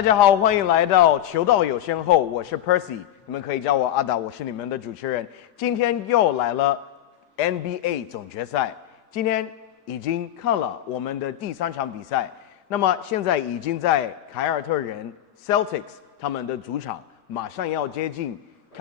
大家好，欢迎来到球道有先后，我是 Percy， 你们可以叫我阿达，我是你们的主持人。今天又来了 NBA 总决赛，今天已经看了我们的第3场比赛，那么现在已经在凯尔特人 Celtics 他们的主场，马上要接近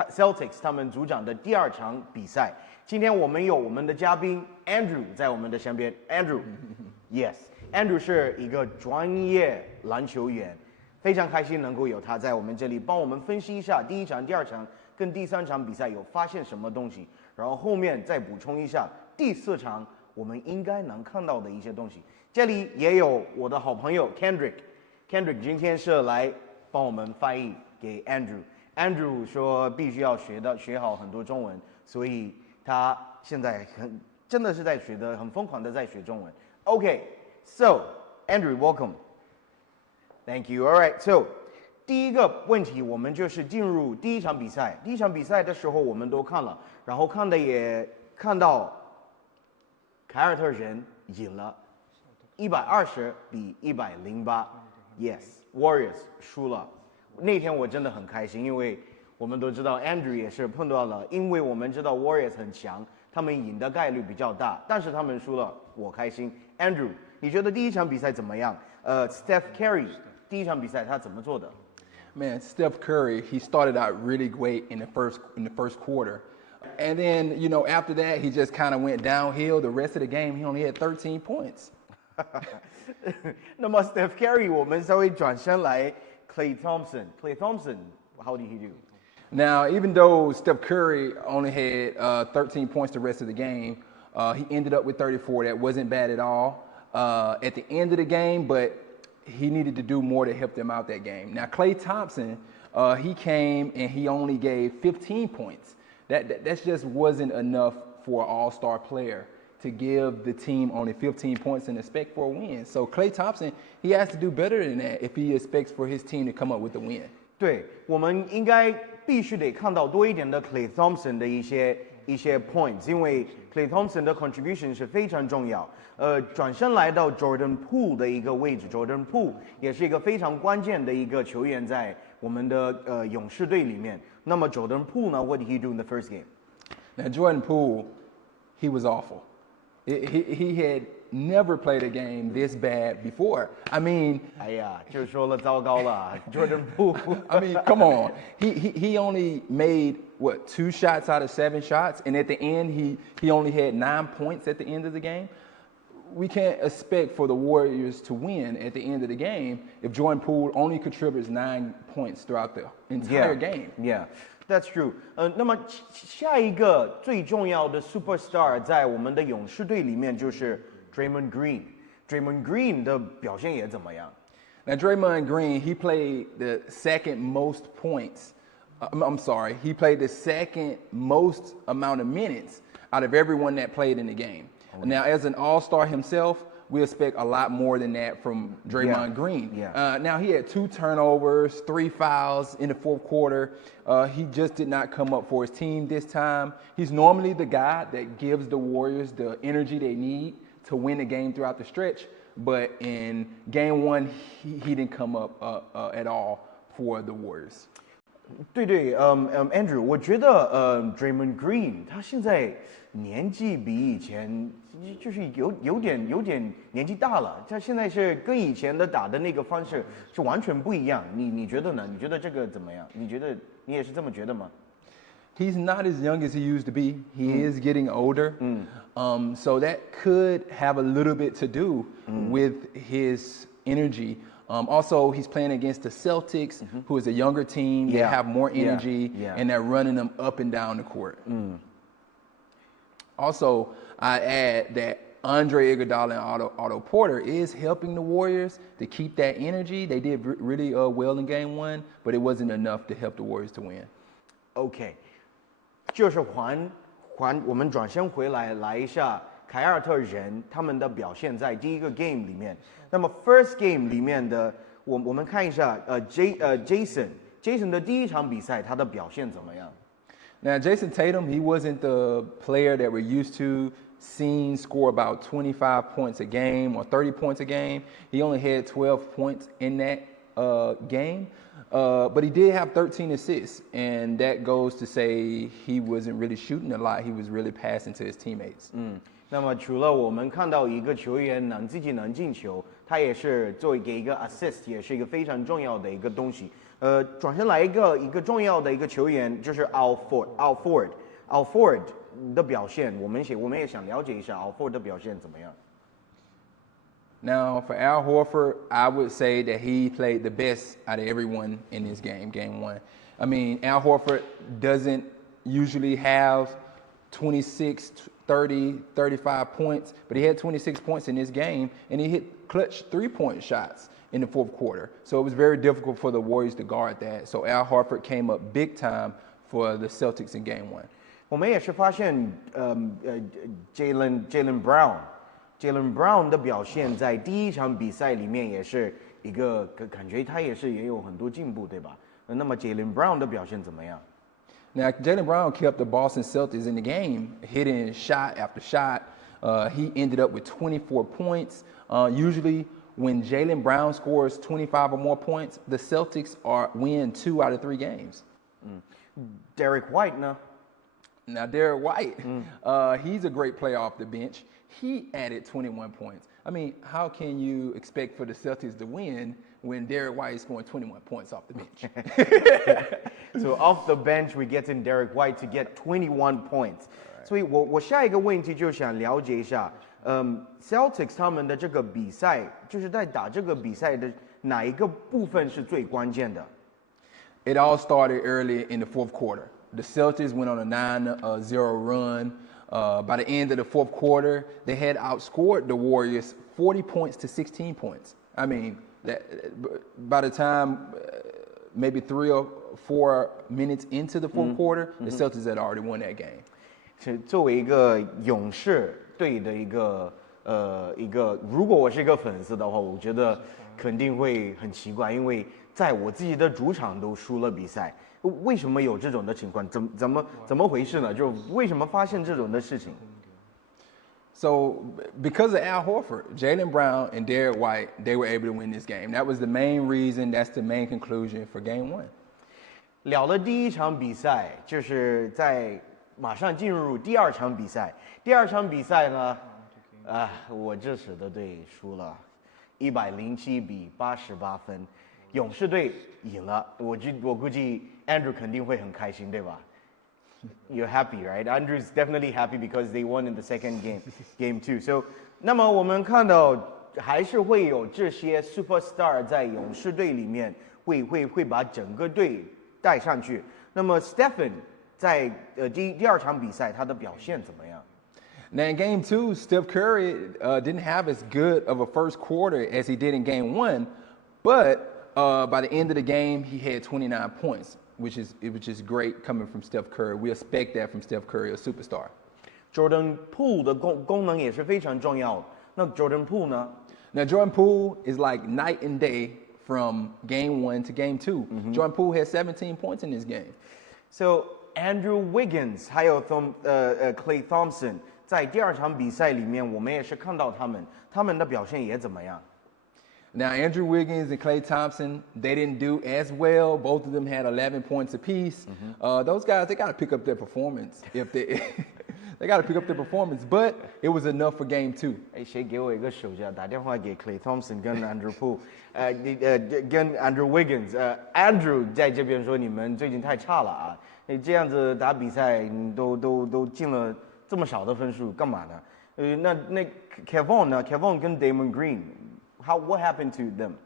Celtics 他们主场的第2场比赛。今天我们有我们的嘉宾 Andrew 在我们的身边 ，Andrew，Yes，Andrew 是一个专业篮球员。非常开心能够有他在我们这里帮我们分析一下第1场、第2场跟第3场比赛有发现什么东西，然后后面再补充一下第4场我们应该能看到的一些东西。这里也有我的好朋友 Kendrick 今天是来帮我们翻译给 Andrew 说必须要学好很多中文，所以他现在真的是在学的很疯狂的在学中文。Okay, so Andrew, welcome.Thank you. All right. So, 第一个问题，我们就是进入第1场比赛。第1场比赛的时候，我们都看了，然后看到凯尔特人赢了，120比108。Yes, Warriors 输了。那天我真的很开心，因为我们都知道 Andrew 也是碰到了，因为我们知道 Warriors 很强，他们赢的概率比较大，但是他们输了，我开心。Andrew， 你觉得第1场比赛怎么样？Steph Curry。第1场比赛他怎么做的 Man, Steph Curry, he started out really great in the first quarter. And then, after that, he just kind of went downhill. The rest of the game, he only had 13 points. 那么 Steph Curry 我们稍微转身来 Klay Thompson, how did he do? Now, even though Steph Curry only had 13 points the rest of the game, he ended up with 34. That wasn't bad at all at the end of the game, but he needed to do more to help them out that game. Now, Klay Thompson, he came and he only gave 15 points. That just wasn't enough for an all-star player to give the team only 15 points and expect for a win. So Klay Thompson, he has to do better than that if he expects for his team to come up with a win. 对，我们应该必须得看到多一点的 Klay Thompson 的一些 points， 因为 Klay Thompson 的 contribution 是非常重要。转身来到 Jordan Poole 的一个位置 ，Jordan Poole 也是一个非常关键的一个球员，在我们的勇士队里面。那么 Jordan Poole 呢 ，What did he do in the first game? Now Jordan Poole, he was awful. He had never played a game this bad before. I mean, 哎呀，就说了糟糕了 ，Jordan Poole. I mean, come on. He only made what 2 shots out of 7 shots, and at the end he only had 9 points at the end of the game. We can't expect for the Warriors to win at the end of the game if Jordan Poole only contributes 9 points throughout the entire game. Yeah, that's true. 那么下一个最重要的 superstar 在我们的勇士队里面就是 Draymond Green。Draymond Green 的表现也怎么样 Now Draymond Green, he played the second most points. I'm sorry, he played the second most amount of minutes out of everyone that played in the game. Now, as an all-star himself, we expect a lot more than that from Draymond Green. Now, he had 2 turnovers, 3 fouls in the 4th quarter. He just did not come up for his team this time. He's normally the guy that gives the Warriors the energy they need to win the game throughout the stretch. But in game 1, he didn't come up at all for the Warriors. 对，Andrew， 我觉得Draymond Green 他现在年纪比以前就是有点年纪大了，他现在是跟以前的打的那个方式是完全不一样。你觉得呢？你觉得这个怎么样？你也是这么觉得吗？ He's not as young as he used to be. He is getting older. So that could have a little bit to do with his energy. Also, he's playing against the Celtics, who is a younger team. They have more energy, and they're running them up and down the court. Also, I add that Andre Iguodala and Otto Porter is helping the Warriors to keep that energy. They did really well in Game 1, but it wasn't enough to help the Warriors to win. OK， 就是我们转身回来一下凯尔特人他们的表现在第1个 game 里面。那么 first game 里面的我们看一下Jason 的第1场比赛他的表现怎么样 Now, Jason Tatum, he wasn't the player that we're used to seeing score about 25 points a game or 30 points a game. He only had 12 points in that game, but he did have 13 assists, and that goes to say he wasn't really shooting a lot. He was really passing to his teammates. 那么除了我们看到一个球员自己能进球，他也是作为给一个 assist， 也是一个非常重要的一个东西。转身来一个重要的一个球员就是 Al Ford 的表现，我们也想了解一下 Al Ford 的表现怎么样。Now, for Al Horford, I would say that he played the best out of everyone in this game, game one. I mean, Al Horford doesn't usually have 26, 30, 35 points, but he had 26 points in this game, and he hit clutch three-point shots in the fourth quarter. So it was very difficult for the Warriors to guard that. So Al Horford came up big time for the Celtics in game one. 我们也是发现Jaylen Brown 的表现在第一场比赛里面也是一个感觉他也有很多进步，对吧？那么 Jaylen Brown 的表现怎么样？ Now, Jaylen Brown kept the Boston Celtics in the game, hitting shot after shot. He ended up with 24 points. Usually, when Jaylen Brown scores 25 or more points, the Celtics win 2 out of 3 games. Derek White 呢？ Now, Derek White, he's a great player off the bench. He added 21 points. I mean, how can you expect for the Celtics to win when Derek White is scoring 21 points off the bench? So off the bench, we get in Derek White to get 21 points. 所以我下一个问题就想了解一下，Celtics 他们的这个比赛，就是在打这个比赛的哪一个部分是最关键的？ It all started early in the fourth quarter. The Celtics went on a 9-0 run. By the end of the fourth quarter, they had outscored the Warriors 40 points to 16 points. I mean, by the time maybe 3 or 4 minutes into the fourth quarter, the Celtics had already won that game. 是作为一个勇士队的一个，如果我是一个粉丝的话，我觉得肯定会很奇怪，因为在我自己的主场都输了比赛。为什么有这种的情况？怎么回事呢？就为什么发现这种的事情 So because of Al Horford, Jaylen Brown and Derek White, they were able to win this game. That was the main reason. That's the main conclusion for game one. 了了第一场比赛，就是在马上进入第二场比赛。第二场比赛呢，我支持的队输了，107比88分，勇士队赢了。我估计 Andrew 肯定会很开心，对吧？ You're happy, right? Andrew's definitely happy because they won in the second game, game 2. So, 那么我们看到还是会有这些 superstar 在勇士队里面会把整个队带上去。那么 Stephen 在第二场比赛他的表现怎么样？ Now in game two, Steph Curry didn't have as good of a first quarter as he did in game one, but by the end of the game, he had 29 points. Which is great coming from Steph Curry. We expect that from Steph Curry, a superstar. Jordan Poole 的功能也是非常重要。那 Jordan Poole 呢？ Now Jordan Poole is like night and day from game one to game two. Jordan Poole had 17 points in this game. So Andrew Wiggins 还有Klay Thompson 在第二场比赛里面，我们也是看到他们的表现也怎么样。 Now, Andrew Wiggins and Klay Thompson, they didn't do as well. Both of them had 11 points apiece. Those guys, they got to pick up their performance. If they got to pick up their performance, but it was enough for game two. 谁给我一个手机打电话给 Klay Thompson 跟 Andrew Poole，跟 Andrew Wiggins，Andrew 在这边说你们最近太差了啊，这样子打比赛你都进了这么少的分数，干嘛呢？那 Kevon 呢 ？Kevon 跟 Damon Green。What happened to them?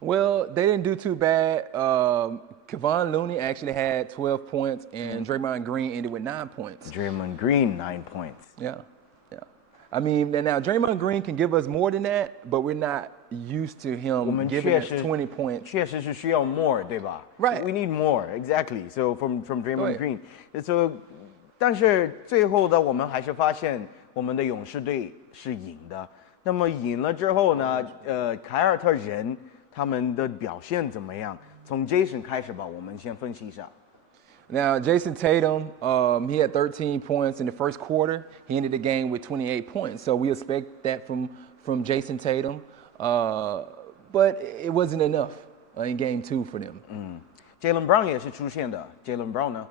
Well, they didn't do too bad. Kevon Looney actually had 12 points, and Draymond Green ended with 9 points. Draymond Green 9 points. Yeah. I mean, now Draymond Green can give us more than that, but we're not used to him giving us 20 points. 确实是需要 more, 对吧？ Right. We need more, exactly. So from Draymond Green. So, 但是最后的我们还是发现我们的勇士队是赢的。 那么赢了之后呢？凯尔特人他们的表现怎么样？从 Jason 开始吧，我们先分析一下。Now, Jason Tatum, he had 13 points in the first quarter. He ended the game with 28 points. So we expect that from Jason Tatum, but it wasn't enough. in Game 2 for them. Jaylen Brown 也是出现的。Jaylen Brown 呢？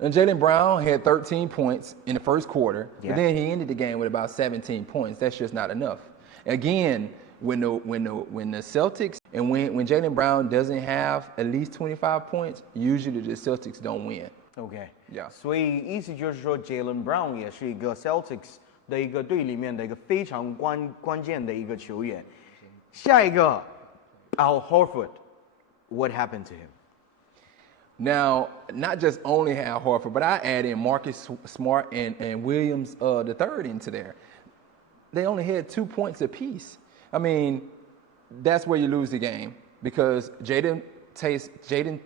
And Jaylen Brown had 13 points in the first quarter, Yeah. but then he ended the game with about 17 points. That's just not enough. Again, when the Celtics and when Jaylen Brown doesn't have at least 25 points, usually the Celtics don't win. OK， Yeah. 所以意思就是说，Jaylen Brown 也是一个 Celtics 的一个队里面的一个非常关键的一个球员。下一个 Al Horford，what happened to him？ Now, not just only Al Horford, but I add in Marcus Smart and Williams the third into there. They only had 2 points apiece. I mean, that's where you lose the game because Jason Tatum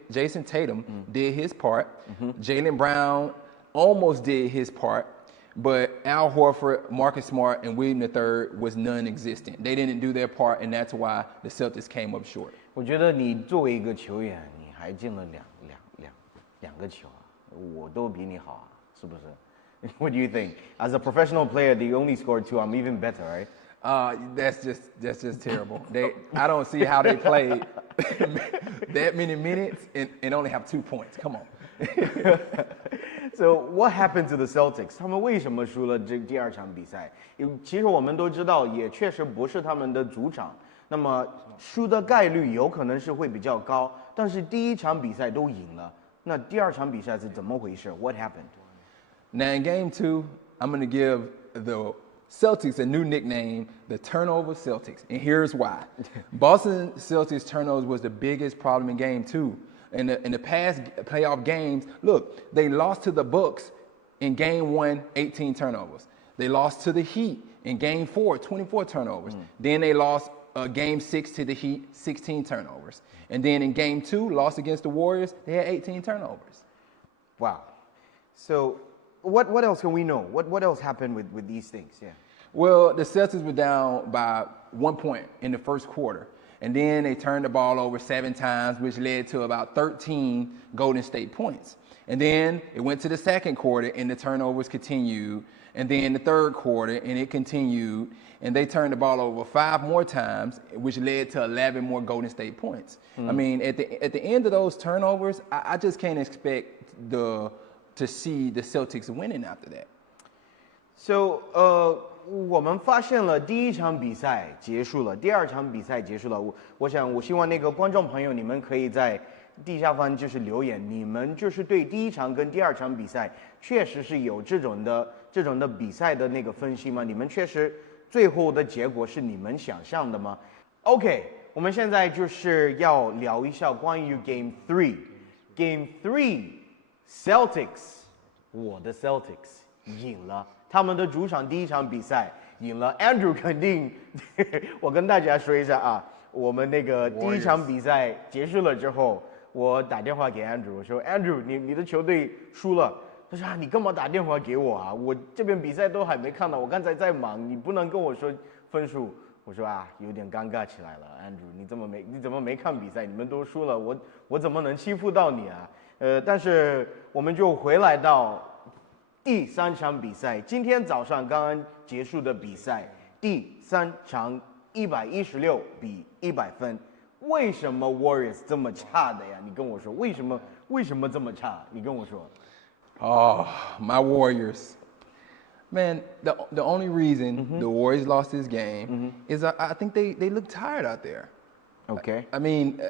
did his part. Jaylen Brown almost did his part, but Al Horford, Marcus Smart, and William III was non-existent. They didn't do their part, and that's why the Celtics came up short. 我觉得你作为一个球员，你还进了两个球啊，我都比你好啊，是不是？What do you think? As a professional player, they only scored 2. I'm even better, right? That's just terrible. I don't see how they played that many minutes and only have 2 points. Come on. So what happened to the Celtics? 他们为什么输了这第二场比赛？其实我们都知道，也确实不是他们的主场，那么输的概率有可能是会比较高。但是第一场比赛都赢了，那第二场比赛是怎么回事 ？What happened? Now in Game 2, I'm going to give the Celtics a new nickname, the Turnover Celtics, and here's why. Boston Celtics turnovers was the biggest problem in Game 2. In the past playoff games, look, they lost to the Bucks in Game 1, 18 turnovers. They lost to the Heat in Game 4, 24 turnovers. Then they lost Game 6 to the Heat, 16 turnovers. And then in Game 2, lost against the Warriors, they had 18 turnovers. Wow. So what else can we know? What else happened with these things? Yeah. Well, the Celtics were down by 1 point in the first quarter. And then they turned the ball over 7 times, which led to about 13 Golden State points. And then it went to the second quarter and the turnovers continued. And then the third quarter and it continued. And they turned the ball over 5 more times, which led to 11 more Golden State points. I mean, at the end of those turnovers, I just can't expect to see the Celtics winning after that. So 我们发现了第一场比赛结束了，第二场比赛结束了。我希望那个观众朋友，你们可以在地下方就是留言，你们就是对第一场跟第二场比赛确实是有这种的比赛的那个分析吗？你们确实最后的结果是你们想象的吗 ？OK， 我们现在就是要聊一下关于 Game 3。Game 3，Celtics， 我的 Celtics 赢了。他们的主场第一场比赛赢了 ，Andrew 肯定，我跟大家说一下啊，我们那个第一场比赛结束了之后，我打电话给 Andrew， 我说 Andrew， 你的球队输了，他说啊，你干嘛打电话给我啊？我这边比赛都还没看到，我刚才在忙，你不能跟我说分数。我说啊，有点尴尬起来了 ，Andrew， 你怎么没看比赛？你们都输了，我怎么能欺负到你啊？但是我们就回来到第3场比赛，今天早上刚刚结束的比赛，第3场116比100分。为什么 Warriors 这么差的呀？你跟我说，为什么这么差？你跟我说。Oh, my Warriors. Man, the only reason the Warriors lost this game is I think they look tired out there. Okay. I mean,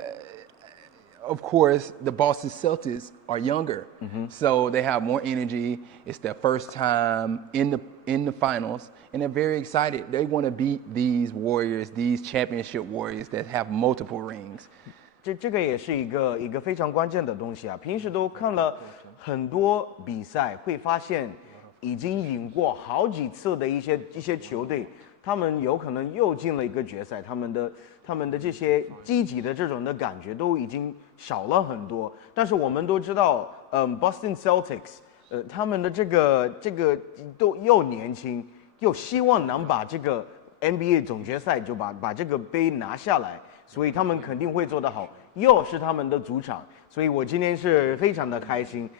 of course, the Boston Celtics are younger, so they have more energy. It's their first time in the finals, and they're very excited. They want to beat these Warriors, these championship Warriors that have multiple rings. 这个也是一个非常关键的东西啊。平时都看了很多比赛，会发现已经赢过好几次的一些球队，他们有可能又进了一个决赛，他们的这些积极的这种的感觉都已经少了很多。但是我们都知道，Boston Celtics，他们的这个都又年轻，又希望能把这个 NBA 总决赛就把这个杯拿下来，所以他们肯定会做得好，又是他们的主场，所以我今天是非常的开心。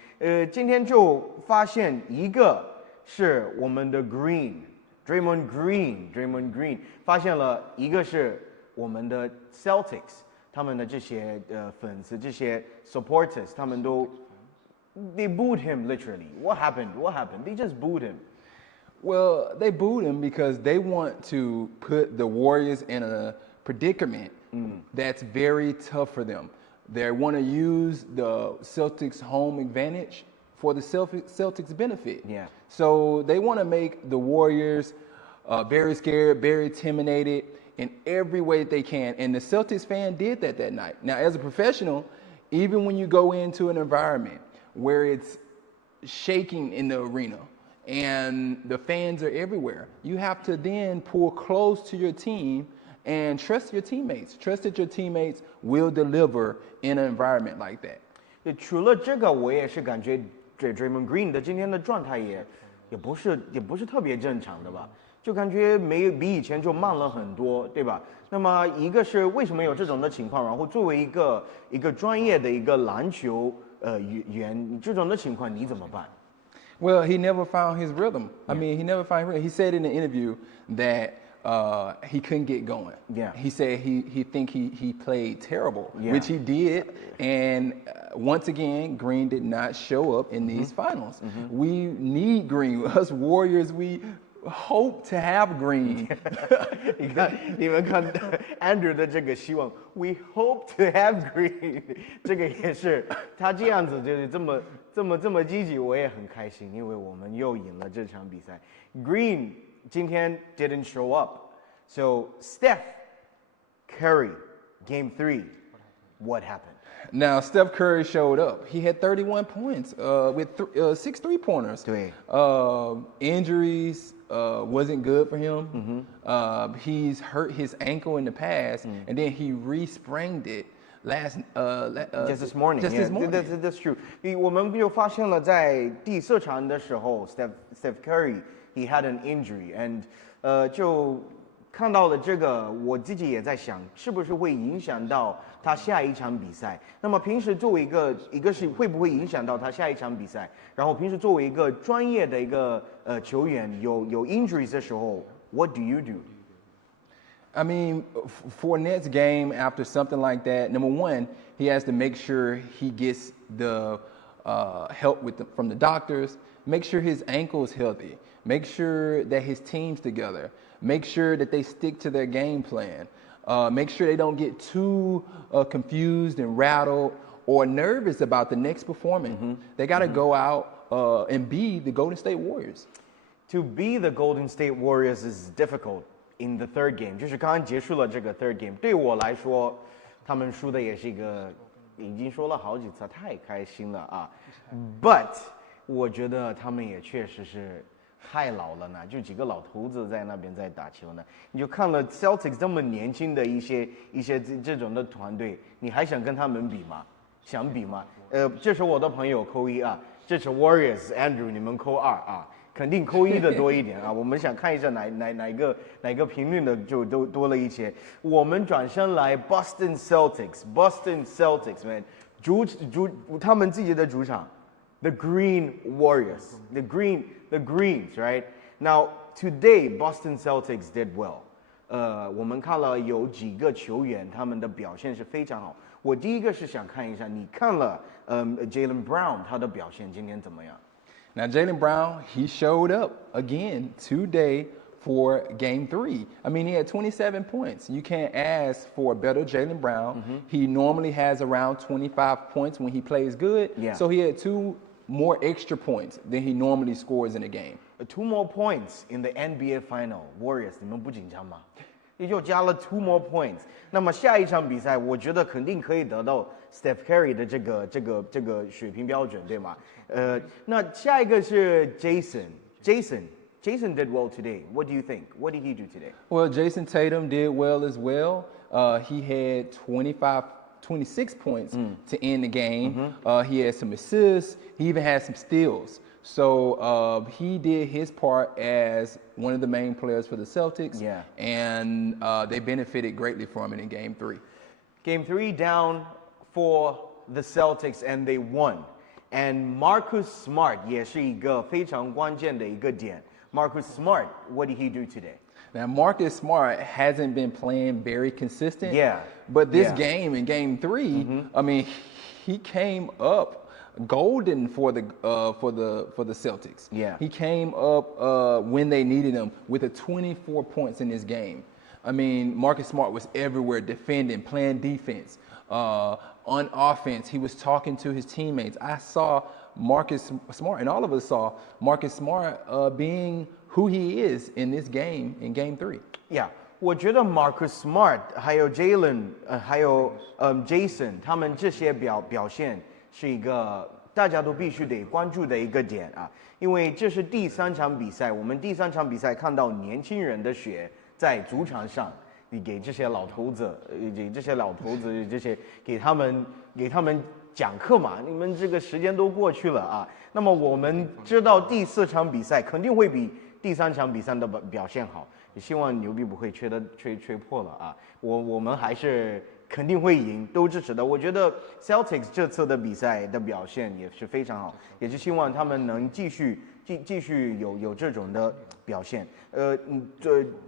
今天就发现一个是我们的 Draymond Green， 发现了一个是我们的 Celtics，他们的这些粉丝这些 supporters 他们都 they booed him literally. What happened? What happened? They just booed him. Well, they booed him because they want to put the Warriors in a predicament that's very tough for them. They want to use the Celtics' home advantage for the Celtics' benefit. Yeah. So they want to make the Warriors very scared, very intimidated in every way they can. And the Celtics fan did that night. Now, as a professional, even when you go into an environment where it's shaking in the arena and the fans are everywhere, you have to then pull close to your team and trust your teammates. Trust that your teammates will deliver in an environment like that. 除了这个，我也是感觉Draymond Green 的今天的状态也不是特别正常的吧，就感觉比以前就慢了很多，对吧？那么一个是为什么有这种的情况，然后作为一个专业的一个篮球员，这种的情况你怎么办？ Well, he never found his rhythm. I mean, he never found his rhythm. He said in the interview that he couldn't get going. Yeah. He said he think he played terrible, Yeah. which he did. And once again, Green did not show up in these finals. We need Green. Us Warriors, we hope to have Green. 你们看 Andrew 的这个希望 ，We hope to have Green 这个也是他这样子就是这么积极，我也很开心，因为我们又赢了这场比赛。Green 今天 didn't show up, so Steph Curry Game 3, what happened? Now, Steph Curry showed up. He had 31 points with 6 3-pointers. 对。 Injuries wasn't good for him. He's hurt his ankle in the past, and then he re-sprained it Just this morning. Just this morning. That's true. 我们就发现了，在第4场的时候 ，Steph Curry he had an injury, and 就看到了这个，我自己也在想，是不是会影响到他下一场比赛？那么平时作为一个是会不会影响到他下一场比赛？然后平时作为一个专业的一个球员，有 injuries 的时候 ，What do you do? I mean, for Nets game after something like that, number one, he has to make sure he gets the help from the doctors. Make sure his ankle is healthy. Make sure that his team's together. Make sure that they stick to their game plan. Make sure they don't get too confused and rattled or nervous about the next performance. They got to go out and be the Golden State Warriors. To be the Golden State Warriors is difficult in the third game. 就是刚刚结束了这个 third game， 对我来说，他们输的也是一个，已经说了好几次，太开心了啊。But 我觉得他们也确实是太老了呢，就几个老头子在那边在打球呢。你就看了 Celtics 这么年轻的一些这种的团队，你还想跟他们比吗？想比吗？这是我的朋友扣1啊，这是 Warriors Andrew 你们扣2啊。肯定扣1的多一点啊！我们想看一下哪个评论的就都多了一些。我们转身来 Boston Celtics man， 他们自己的主场 ，The Green Warriors，the Greens right now today Boston Celtics did well。我们看了有几个球员他们的表现是非常好。我第一个是想看一下，你看了Jaylen Brown 他的表现今天怎么样？ Now, Jaylen Brown, he showed up again today for Game 3. I mean, he had 27 points. You can't ask for a better Jaylen Brown. He normally has around 25 points when he plays good. Yeah. So he had 2 more extra points than he normally scores in a game. 2 more points in the NBA Final. Warriors， 你们不紧张吗？也就加了 2 more points。那么下一场比赛，我觉得肯定可以得到 Steph Curry 的这个水平标准，对吗？那下一个是 Jason did well today. What do you think? What did he do today? Well, Jason Tatum did well as well. He had 26 points to end the game. He had some assists. He even had some steals. So he did his part as one of the main players for the Celtics. Yeah. And they benefited greatly from it in Game 3. Game 3 down for the Celtics and they won. And Marcus Smart 也是一个非常关键的一个点。Marcus Smart, what did he do today? Now, Marcus Smart hasn't been playing very consistent. Yeah. But this Yeah. game, in game 3, I mean, he came up golden for the Celtics. Yeah. He came up when they needed him with 24 points in this game. I mean, Marcus Smart was everywhere, defending, playing defense. On offense, he was talking to his teammates. I saw Marcus Smart, and all of us saw Marcus Smart being who he is in this game, in game 3. Yeah, 我觉得 Marcus Smart 还有 Jalen 还有Jason 他们这些表现是一个大家都必须得关注的一个点啊，因为这是第3场比赛，我们第3场比赛看到年轻人的血在主场上，你给这些老头子，给他们讲课嘛，你们这个时间都过去了啊，那么我们知道第4场比赛肯定会比第3场比赛的表现好，也希望牛逼不会吹破了啊！我们还是肯定会赢，都支持的。我觉得 Celtics 这次的比赛的表现也是非常好，也是希望他们能继续有这种的表现。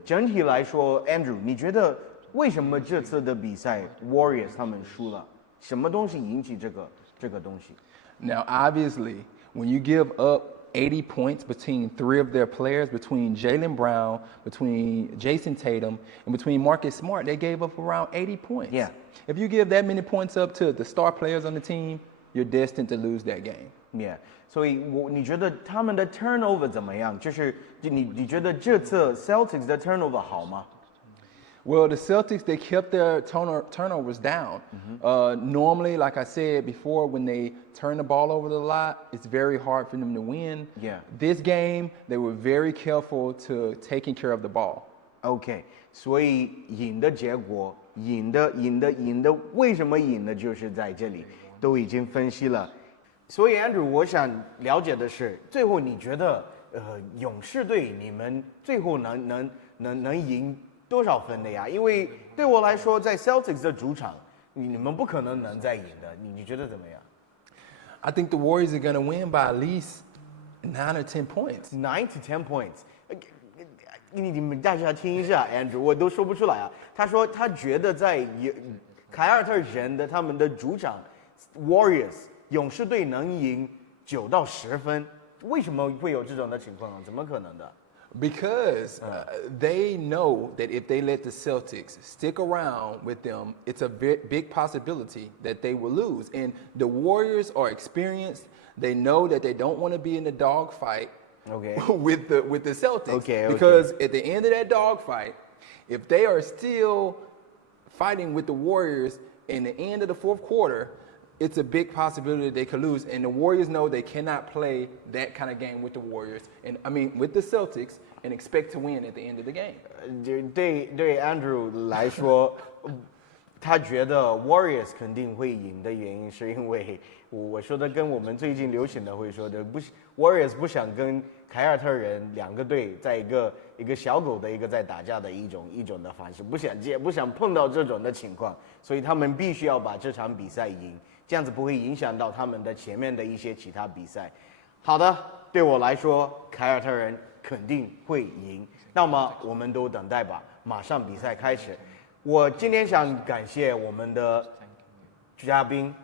整体来说 ，Andrew， 你觉得为什么这次的比赛 Warriors 他们输了？什么东西引起这个东西 Now, obviously, when you give up 80 points between 3 of their players, between Jaylen Brown, between Jason Tatum, and between Marcus Smart, they gave up around 80 points. Yeah. If you give that many points up to the star players on the team, you're destined to lose that game. Yeah. 所以你觉得他们的 turnover 怎么样？就是你觉得这次 Celtics 的 turnover 好吗？ Well, the Celtics, they kept their turnovers down. Normally, like I said before, when they turn the ball over a lot, it's very hard for them to win. Yeah. This game, they were very careful to taking care of the ball. OK， 所以赢的结果，赢的，为什么赢的？就是在这里都已经分析了。所以 Andrew， 我想了解的是，最后你觉得勇士队你们最后能赢多少分的呀？因为对我来说，在 Celtics 的主场，你们不可能再赢的。你觉得怎么样 I think the Warriors are going to win by at least 9 or 10 points. ？9 to 10 points。你们大家听一下 ，Andrew， 我都说不出来啊。他说他觉得在凯尔特人的他们的主场 Warriors 勇士队能赢9到10分，为什么会有这种的情况呢？怎么可能的？ Because they know that if they let the Celtics stick around with them, it's a big possibility that they will lose. And the Warriors are experienced. They know that they don't want to be in the dogfight with the Celtics. Okay. Because at the end of that dogfight, if they are still fighting with the Warriors in the end of the 4th quarter, it's a big possibility they could lose. And the Warriors know they cannot play that kind of game with the Warriors, with the Celtics, and expect to win at the end of the game. 对 Andrew 来说，他觉得 Warriors 肯定会赢的原因，是因为我说的跟我们最近流行的会说的，Warriors 不想跟凯尔特人2个队在一个小狗的在打架的一种的方式，不想碰到这种的情况，所以他们必须要把这场比赛赢。这样子不会影响到他们的前面的一些其他比赛。好的，对我来说，凯尔特人肯定会赢。那么我们都等待吧，马上比赛开始。我今天想感谢我们的嘉宾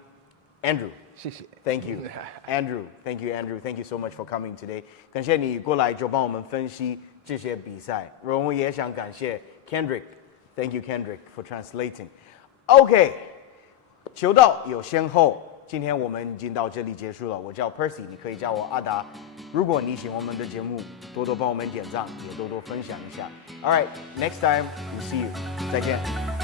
Andrew， 谢谢。Thank you, Andrew. Thank you, Andrew. Thank you so much for coming today. 感谢你过来就帮我们分析这些比赛。然后也想感谢 Kendrick. Thank you, Kendrick, for translating. OK. 球道有先后，今天我们已经到这里结束了。我叫 Percy， 你可以叫我阿达。如果你喜欢我们的节目，多多帮我们点赞，也多多分享一下。All right, next time we'll see you. 再见。